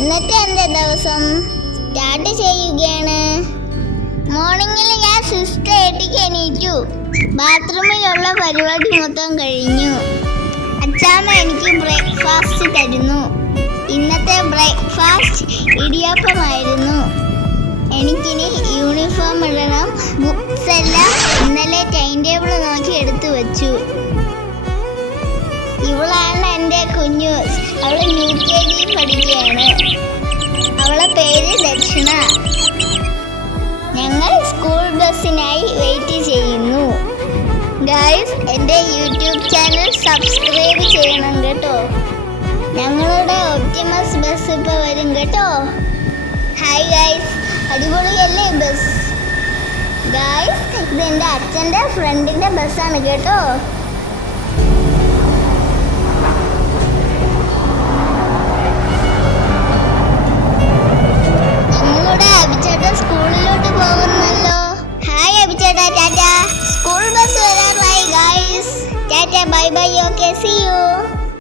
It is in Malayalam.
ഇന്നത്തെ എൻ്റെ ദിവസം സ്റ്റാർട്ട് ചെയ്യുകയാണ്. മോർണിംഗിൽ ഞാൻ 6:30 എണീറ്റു. ബാത്റൂമിലുള്ള പരിപാടി മൊത്തം കഴിഞ്ഞു. അച്ചാമ്മ എനിക്ക് ബ്രേക്ക്ഫാസ്റ്റ് തരുന്നു. ഇന്നത്തെ ബ്രേക്ക്ഫാസ്റ്റ് ഇടിയപ്പമായിരുന്നു. എനിക്കിനി യൂണിഫോം ഇടണം. ബുക്സ് എല്ലാം ഇന്നലെ ടൈം ടേബിൾ നോക്കി എടുത്തു വെച്ചു. ഇവളാണ് എൻ്റെ കുഞ്ഞു. അവൾ UKG പഠിക്കുകയാണ്. അവളെ പേര് ദക്ഷിണ. ഞങ്ങൾ സ്കൂൾ ബസ്സിനായി വെയിറ്റ് ചെയ്യുന്നു. ഗൈസ്, എൻ്റെ യൂട്യൂബ് ചാനൽ സബ്സ്ക്രൈബ് ചെയ്യണം കേട്ടോ. ഞങ്ങളുടെ ഒപ്റ്റിമസ് ബസ് ഇപ്പോൾ വരും കേട്ടോ. ഹായ് ഗൈസ്, അടിപൊളിയല്ലേ ബസ്? ഗൈസ്, ഇത് എൻ്റെ അച്ഛൻ്റെ ഫ്രണ്ടിൻ്റെ ബസ്സാണ് കേട്ടോ. ഞങ്ങളുടെ അഭിചേട്ടൻ സ്കൂളിലോട്ട് പോകുന്നല്ലോ. ഹായ് അഭിചേട്ടാ, ടാറ്റ. സ്കൂൾ ബസ് വരാറായി guys. Tata, bye bye, okay, see U.